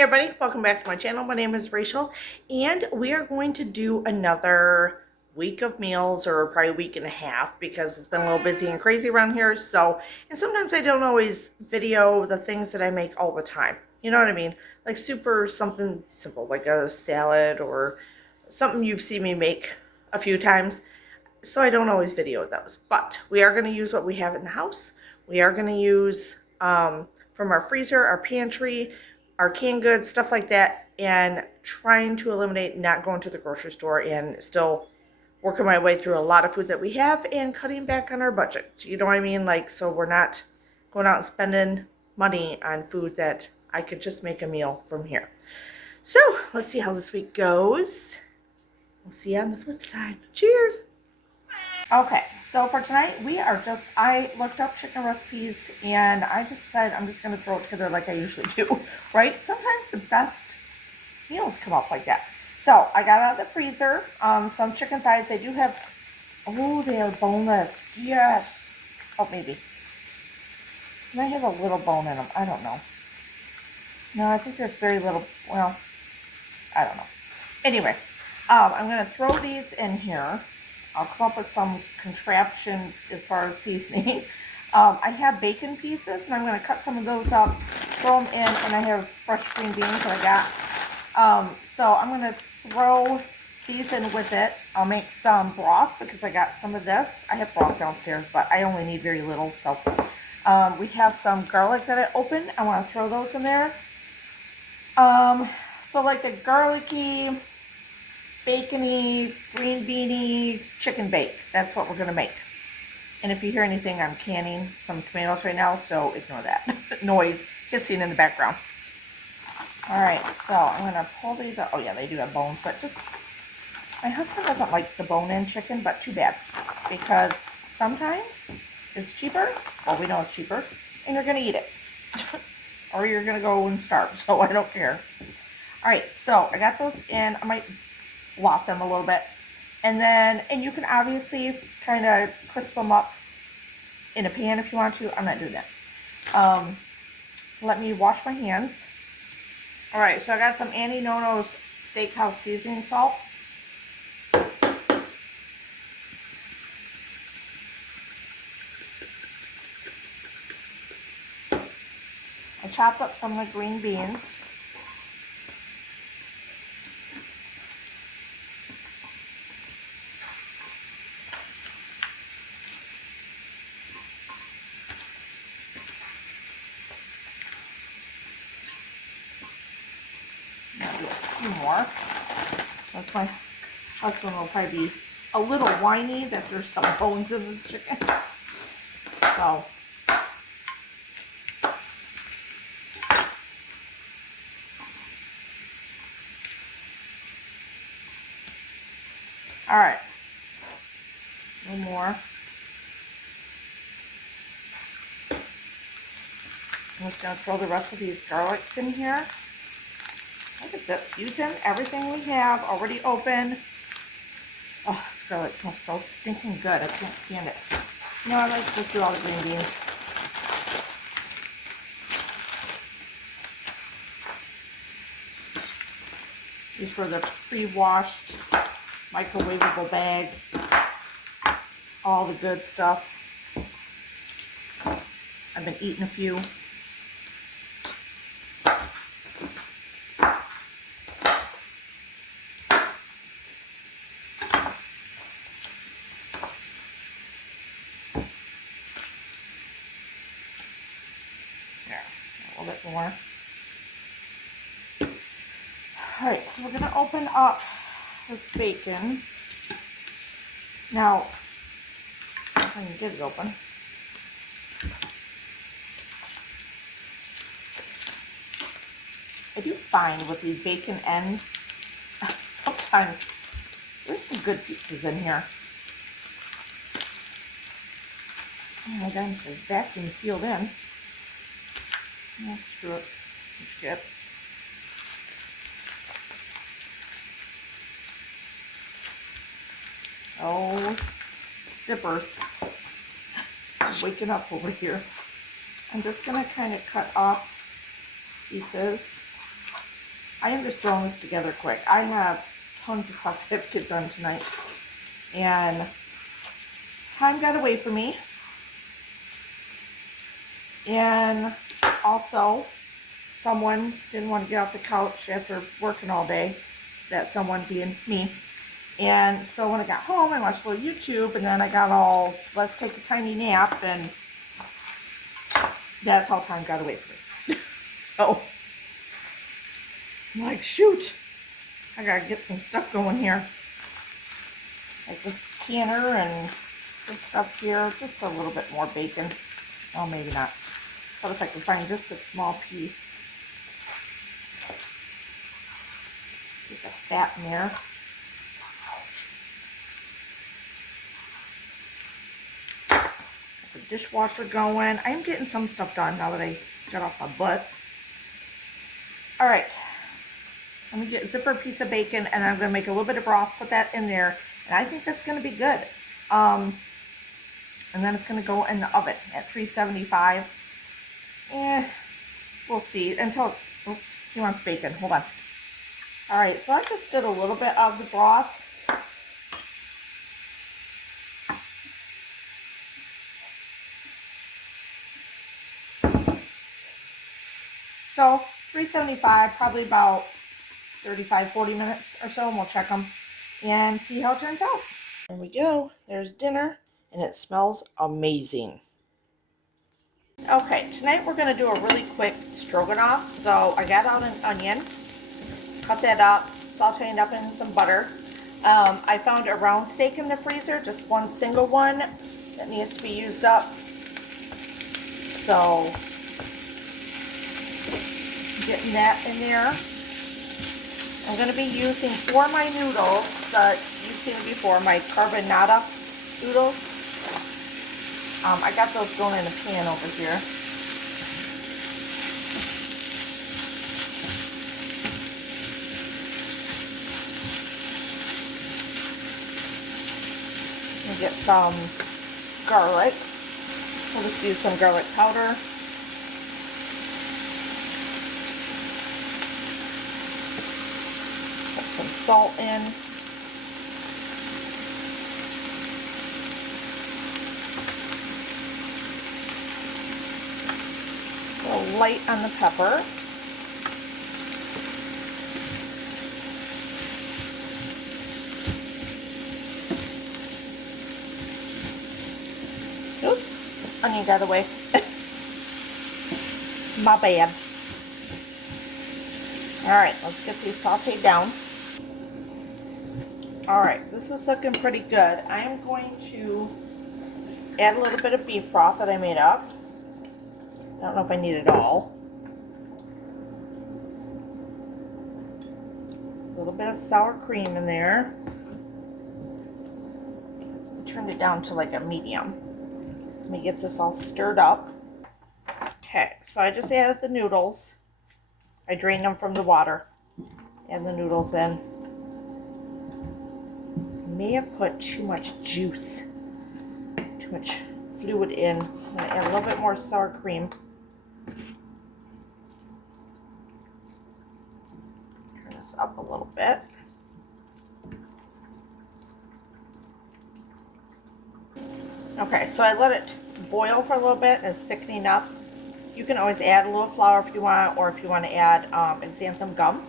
Hey everybody, welcome back to my channel. My name is Rachel and we are going to do another week of meals, or probably a week and a half, because it's been a little busy and crazy around here. And sometimes I don't always video the things that I make all the time. You know what I mean? Like something simple like a salad or something you've seen me make a few times. So I don't always video those, but we are going to use what we have in the house. We are going to use from our freezer, our pantry, our canned goods, stuff like that, and trying to eliminate not going to the grocery store and still working my way through a lot of food that we have and cutting back on our budget. You know what I mean? Like, so we're not going out and spending money on food that I could just make a meal from here. So let's see how this week goes. We'll see you on the flip side. Cheers. Okay, so for tonight, I looked up chicken recipes and I just decided I'm just going to throw it together like I usually do, right? Sometimes the best meals come up like that. So I got out of the freezer some chicken thighs. They do have, oh, they are boneless. Yes. Oh, maybe. They might have a little bone in them. I don't know. No, I think there's very little, well, I don't know. Anyway, I'm going to throw these in here. I'll come up with some contraption as far as seasoning. I have bacon pieces, and I'm going to cut some of those up, throw them in, and I have fresh green beans that I got. So I'm going to throw these in with it. I'll make some broth because I got some of this. I have broth downstairs, but I only need very little. So we have some garlic that I opened. I want to throw those in there. So like the garlicky, bacony, green beany chicken bake. That's what we're going to make. And if you hear anything, I'm canning some tomatoes right now, so ignore that noise hissing in the background. All right, so I'm going to pull these out. Oh yeah, they do have bones, but just, my husband doesn't like the bone-in chicken, but too bad, because sometimes it's cheaper. Well, we know it's cheaper, and you're going to eat it. Or you're going to go and starve, so I don't care. All right, so I got those in. I might flop them a little bit, and you can obviously kind of crisp them up in a pan if you want to. I'm not doing that. Let me wash my hands. All right, so I got some Auntie Nono's Steakhouse seasoning salt. I chopped up some of the green beans. More. That's my husband will probably be a little whiny that there's some bones in the chicken. So all right, no more. I'm just going to throw the rest of these garlics in here. Look at this, using everything we have already open. Oh, this garlic smells so stinking good. I can't stand it. You know, I like to just do all the green beans. These were the pre-washed microwavable bag. All the good stuff. I've been eating a few. A little bit more. Alright, so we're going to open up this bacon. Now, if I can get it open. I do find with these bacon ends, sometimes there's some good pieces in here. Oh my gosh, it's vacuum sealed in. Oh, screw it. It's good. Oh, zippers. I'm waking up over here. I'm just going to kind of cut off pieces. I am just throwing this together quick. I have tons of stuff to get done tonight. And time got away from me. And also, someone didn't want to get off the couch after working all day. That someone being me. And so when I got home, I watched a little YouTube, and then I got all, let's take a tiny nap, and that's how time got away from me. So, I'm like, shoot, I gotta get some stuff going here. Like this canner and this stuff here, just a little bit more bacon. Well, maybe not. But if I can find just a small piece. Get the fat in there. Get the dishwasher going. I'm getting some stuff done now that I got off my butt. Alright. Let me get a zipper piece of bacon, and I'm going to make a little bit of broth, put that in there, and I think that's going to be good. And then it's going to go in the oven at 375. We'll see until it's, oops, he wants bacon. Hold on. Alright, so I just did a little bit of the broth. So, 375, probably about 35-40 minutes or so, and we'll check them and see how it turns out. There we go. There's dinner, and it smells amazing. Okay, tonight we're going to do a really quick stroganoff. So I got out an onion, cut that up, sauteed up in some butter. I found a round steak in the freezer, just one single one that needs to be used up. So, getting that in there. I'm going to be using for my noodles that you've seen before, my carbonara noodles. I got those going in a pan over here. And get some garlic. We'll just use some garlic powder. Put some salt in. A little light on the pepper. Oops, onion got away. My bad. Alright, let's get these sauteed down. Alright, this is looking pretty good. I am going to add a little bit of beef broth that I made up. I don't know if I need it all. A little bit of sour cream in there. I turned it down to like a medium. Let me get this all stirred up. Okay, so I just added the noodles. I drained them from the water. Add the noodles in. May have put too much juice. Too much fluid in. I'm going to add a little bit more sour cream. Turn this up a little bit. Okay, so I let it boil for a little bit and it's thickening up. You can always add a little flour if you want, or if you want to add xanthan gum.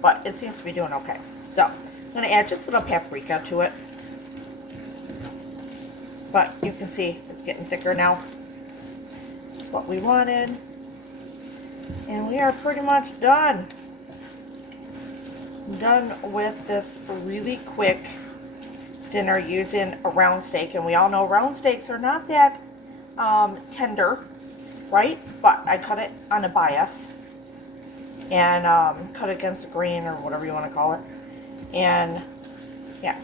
But it seems to be doing okay. So, I'm going to add just a little paprika to it. But you can see it's getting thicker now. That's what we wanted. And we are pretty much done. Done with this really quick dinner using a round steak. And we all know round steaks are not that tender, right? But I cut it on a bias. And cut it against the grain or whatever you want to call it. And yeah,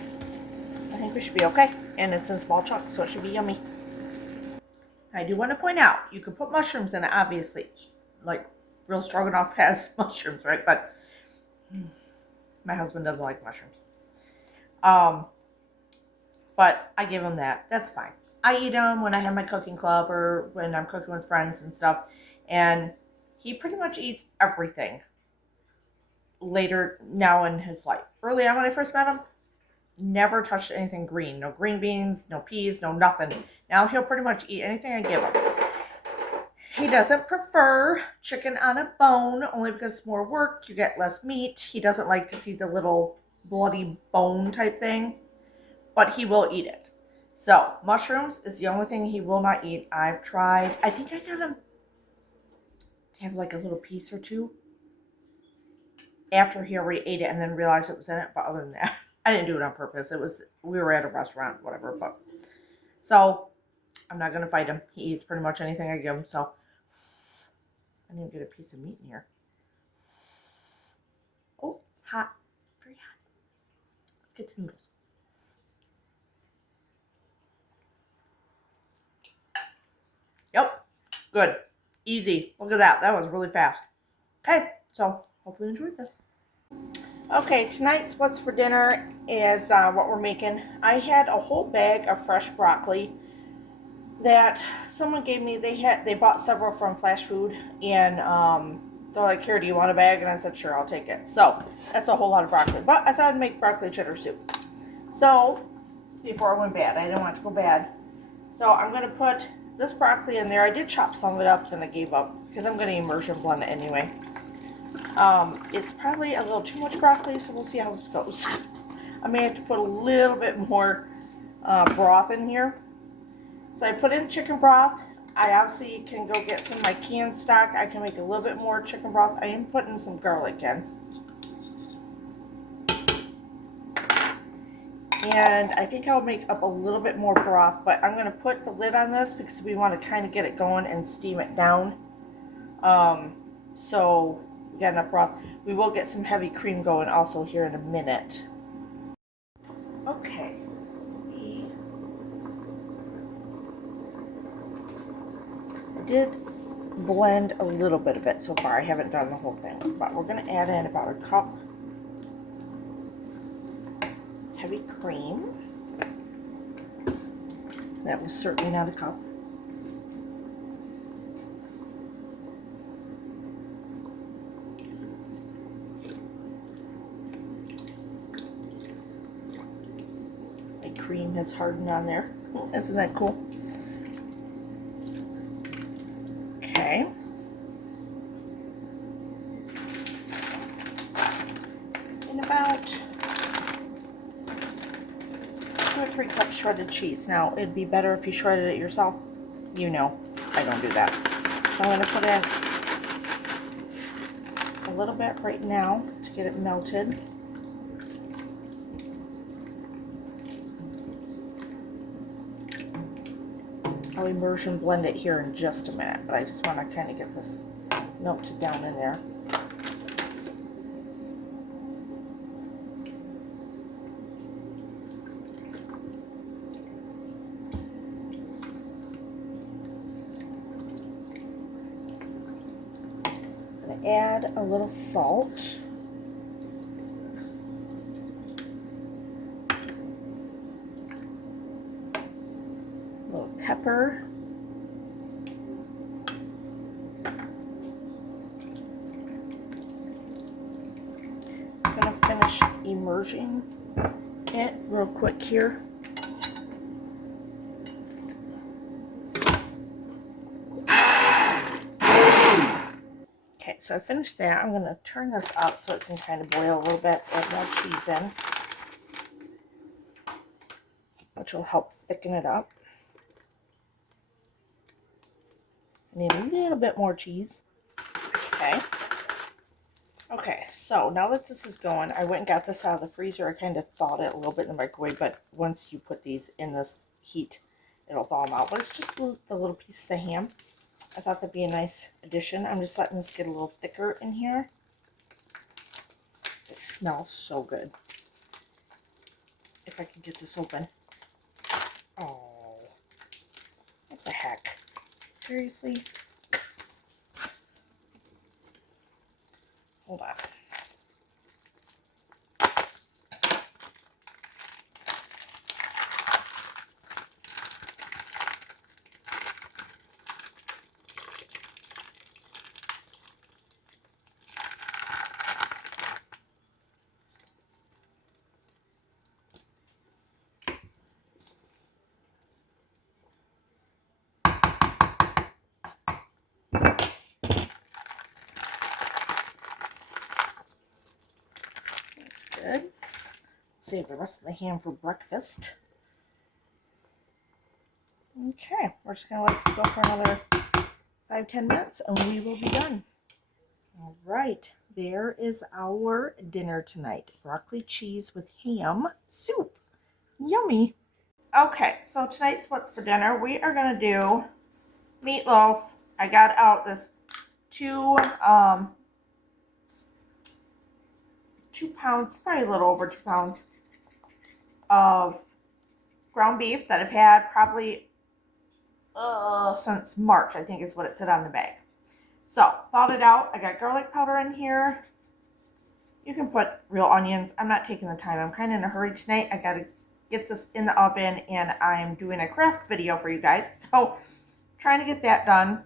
I think we should be okay. And it's in small chunks, so it should be yummy. I do want to point out, you can put mushrooms in it, obviously. Like, real stroganoff has mushrooms, right? But my husband doesn't like mushrooms. But I give him that. That's fine. I eat them when I have my cooking club or when I'm cooking with friends and stuff. And he pretty much eats everything. later now in his life. Early on when I first met him, never touched anything green. No green beans, no peas, no nothing. Now he'll pretty much eat anything I give him. He doesn't prefer chicken on a bone, only because it's more work. You get less meat. He doesn't like to see the little bloody bone type thing, but he will eat it. So mushrooms is the only thing he will not eat. I've tried. I think I got him to have like a little piece or two after he already ate it and then realized it was in it. But other than that, I didn't do it on purpose. We were at a restaurant, whatever. But so I'm not gonna fight him. He eats pretty much anything I give him. So I didn't get a piece of meat in here. Oh, hot, very hot. Let's get the noodles. Yep, good, easy. Look at that. That was really fast. Okay, so hopefully you enjoyed this. Okay, tonight's what's for dinner is what we're making. I had a whole bag of fresh broccoli that someone gave me. They bought several from Flashfood, and they're like, "Here, do you want a bag?" And I said, "Sure, I'll take it." So that's a whole lot of broccoli, but I thought I'd make broccoli cheddar soup. So before I went bad, I didn't want it to go bad. So I'm gonna put this broccoli in there. I did chop some of it up, then I gave up because I'm gonna immersion blend it anyway. It's probably a little too much broccoli, so we'll see how this goes. I may have to put a little bit more broth in here. So I put in chicken broth. I obviously can go get some of my canned stock. I can make a little bit more chicken broth. I am putting some garlic in. And I think I'll make up a little bit more broth, but I'm going to put the lid on this because we want to kind of get it going and steam it down. So we got enough broth. We will get some heavy cream going also here in a minute. Okay, so I did blend a little bit of it so far. I haven't done the whole thing, but we're going to add in about a cup heavy cream. That was certainly not a cup. My cream has hardened on there. Isn't that cool? Okay. And about 2 or 3 cups shredded cheese. Now, it'd be better if you shredded it yourself. You know, I don't do that. So I'm going to put in a little bit right now to get it melted. I'll immersion blend it here in just a minute, but I just want to kind of get this melted down in there. Add a little salt. A little pepper. I'm going to finish immersing it real quick here. So I finished that. I'm going to turn this up so it can kind of boil a little bit, add more cheese in, which will help thicken it up. I need a little bit more cheese. Okay. Okay, so now that this is going, I went and got this out of the freezer. I kind of thawed it a little bit in the microwave, but once you put these in this heat, it'll thaw them out. But it's just the little pieces of ham. I thought that'd be a nice addition. I'm just letting this get a little thicker in here. It smells so good. If I can get this open. Oh, what the heck? Seriously? Hold on. good. Save the rest of the ham for breakfast. Okay, we're just going to let this go for another 5-10 minutes and we will be done. All right, there is our dinner tonight. Broccoli cheese with ham soup. Yummy. Okay, so tonight's what's for dinner. We are going to do meatloaf. I got out this 2 pounds, probably a little over 2 pounds of ground beef that I've had probably since March, I think is what it said on the bag. So, thawed it out. I got garlic powder in here. You can put real onions. I'm not taking the time. I'm kind of in a hurry tonight. I got to get this in the oven, and I'm doing a craft video for you guys. So, trying to get that done.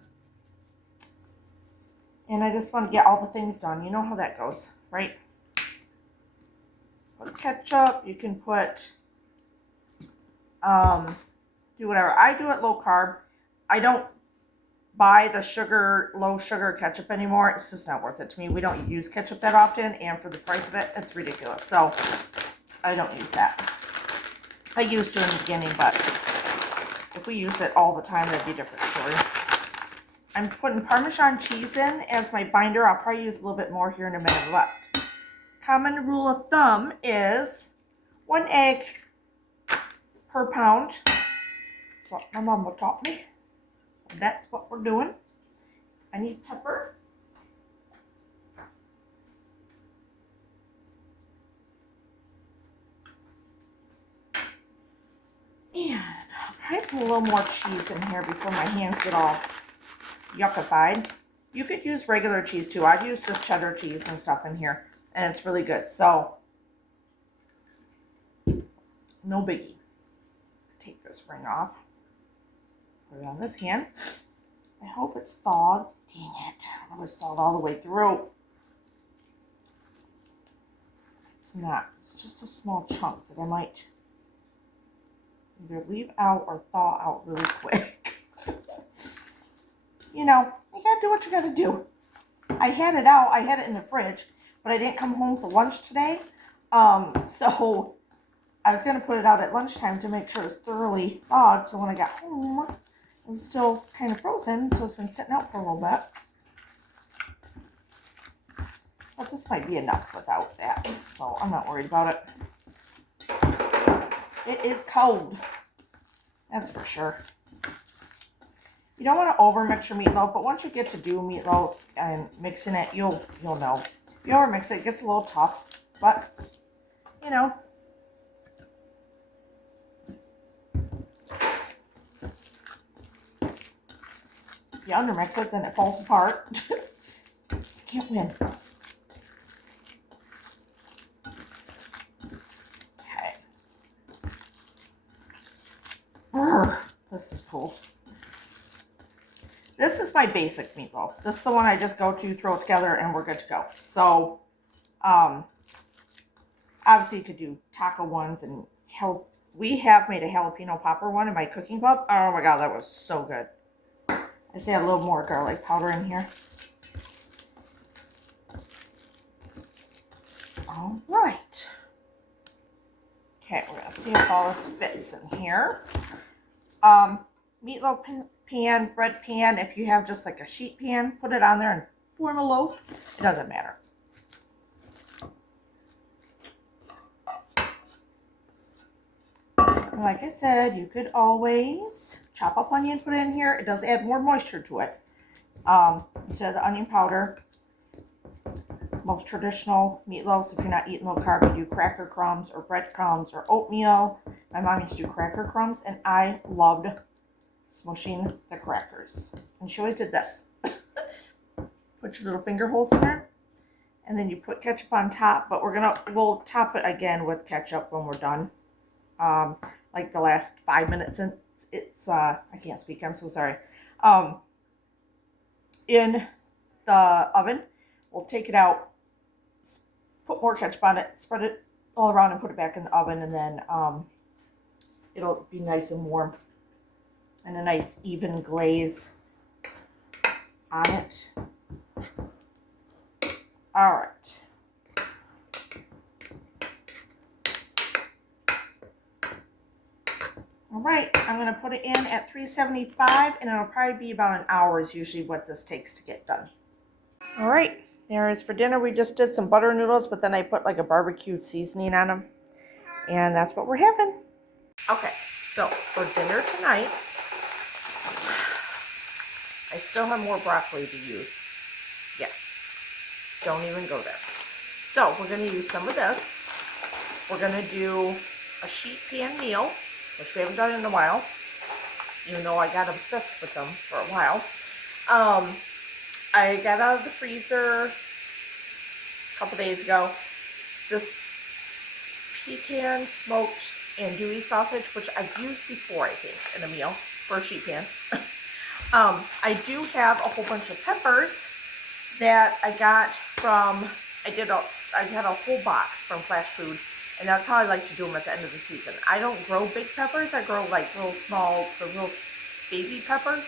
And I just want to get all the things done. You know how that goes, right? Put ketchup. You can put, do whatever. I do it low carb. I don't buy the low sugar ketchup anymore. It's just not worth it to me. We don't use ketchup that often, and for the price of it, it's ridiculous. So I don't use that. I used to in the beginning, but if we used it all the time, that'd be a different story. I'm putting Parmesan cheese in as my binder. I'll probably use a little bit more here in a minute. But common rule of thumb is 1 egg per pound. That's what my mama taught me. That's what we're doing. I need pepper. And I'll probably put a little more cheese in here before my hands get all yuckified. You could use regular cheese too. I've used just cheddar cheese and stuff in here, and it's really good. So, no biggie. Take this ring off. Put it on this hand. I hope it's thawed. Dang it. It was thawed all the way through. It's not. It's just a small chunk that I might either leave out or thaw out really quick. You know, you gotta do what you gotta do. I had it out. I had it in the fridge, but I didn't come home for lunch today. So I was gonna put it out at lunchtime to make sure it was thoroughly thawed. So when I got home, it was still kind of frozen, so it's been sitting out for a little bit. But this might be enough without that, so I'm not worried about it. It is cold. That's for sure. You don't want to overmix your meatloaf, but once you get to do meatloaf and mixing it, you'll know. If you overmix it, it gets a little tough, but you know. If you undermix it, then it falls apart. You can't win. Okay. This is cool. This is my basic meatloaf. This is the one I just go to, throw it together, and we're good to go. So, obviously you could do taco ones, and we have made a jalapeno popper one in my cooking club. Oh my god, that was so good. I just add a little more garlic powder in here. All right. Okay, we're gonna see if all this fits in here. Meatloaf pan, bread pan. If you have just like a sheet pan, put it on there and form a loaf. It doesn't matter. Like I said, you could always chop up onion, put it in here. It does add more moisture to it. Instead of the onion powder. Most traditional meatloafs, if you're not eating low carb, you do cracker crumbs or breadcrumbs or oatmeal. My mom used to do cracker crumbs, and I loved smushing the crackers. And she always did this. Put your little finger holes in there, and then you put ketchup on top, but we'll top it again with ketchup when we're done. Like the last 5 minutes, and it's I can't speak, I'm so sorry. In the oven, we'll take it out, put more ketchup on it, spread it all around, and put it back in the oven, and then it'll be nice and warm, and a nice even glaze on it. All right. right, I'm going to put it in at 375, and it'll probably be about an hour is usually what this takes to get done. All right, there is for dinner. We just did some butter noodles, but then I put like a barbecue seasoning on them, and that's what we're having. Okay, so for dinner tonight, I still have more broccoli to use. Yes, don't even go there. So we're going to use some of this. We're going to do a sheet pan meal, which we haven't done in a while, even though I got obsessed with them for a while. I got out of the freezer a couple days ago this pecan smoked andouille sausage, which I've used before, I think, in a meal for a sheet pan. I do have a whole bunch of peppers that I got from, I had a whole box from Flashfood, and that's how I like to do them at the end of the season. I don't grow big peppers. I grow like real small, the real baby peppers.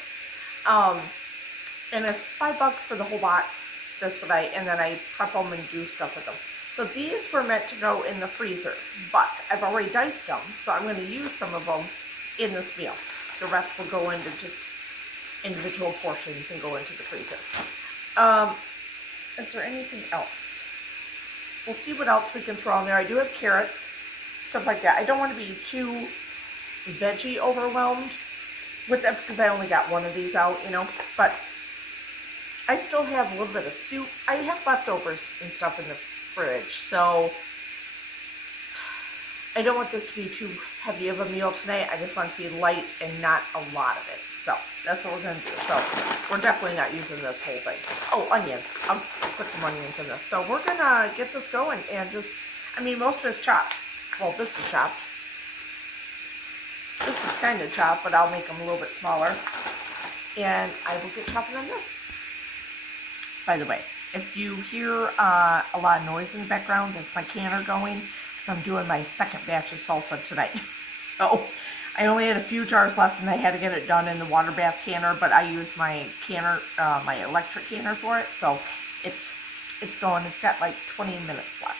And it's $5 for the whole box. That's what and then I prep them and do stuff with them. So these were meant to go in the freezer, but I've already diced them, so I'm going to use some of them in this meal. The rest will go into just individual portions and go into the freezer. Is there anything else? We'll see what else we can throw in there. I do have carrots, stuff like that. I don't want to be too veggie overwhelmed with that because I only got one of these out, you know. But I still have a little bit of soup. I have leftovers and stuff in the fridge, so I don't want this to be too heavy of a meal tonight. I just want it to be light and not a lot of it. So that's what we're going to do. So we're definitely not using this whole thing. Oh, onions. I'll put some onions in this. So we're going to get this going and just, I mean, most of it's chopped. Well, this is chopped. This is kind of chopped, but I'll make them a little bit smaller. And I will get chopping on this. By the way, if you hear a lot of noise in the background, that's my canner going. So I'm doing my second batch of salsa tonight. So I only had a few jars left and I had to get it done in the water bath canner, but I used my canner, my electric canner for it. So it's going. It's got like 20 minutes left.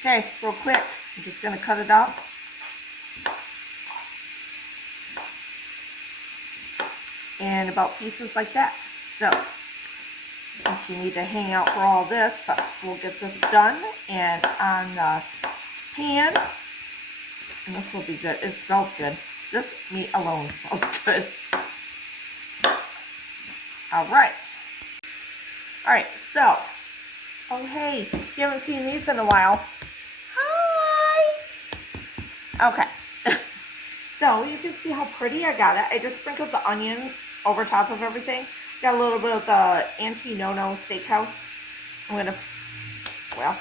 Okay, real quick, I'm just going to cut it up. And about pieces like that. So you need to hang out for all this, but we'll get this done and on the pan. And this will be good. It smells good. This meat alone smells good. Alright. Alright, so. Oh, hey. You haven't seen these in a while. Hi! Okay. So, you can see how pretty I got it. I just sprinkled the onions over top of everything. Got a little bit of the Auntie No-No Steakhouse. I'm going to, well,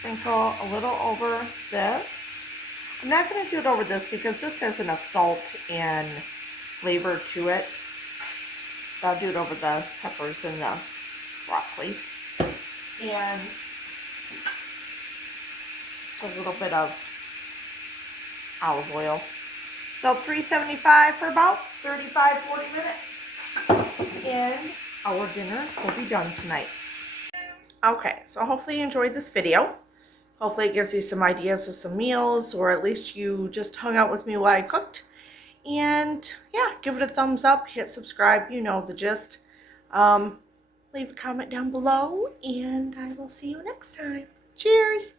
sprinkle a little over this. I'm not going to do it over this because this has enough salt and flavor to it. So I'll do it over the peppers and the broccoli. And a little bit of olive oil. So $3.75 for about 35-40 minutes. And our dinner will be done tonight. Okay, so hopefully you enjoyed this video. Hopefully it gives you some ideas of some meals, or at least you just hung out with me while I cooked. And yeah, give it a thumbs up, hit subscribe, you know the gist. Leave a comment down below, and I will see you next time. Cheers!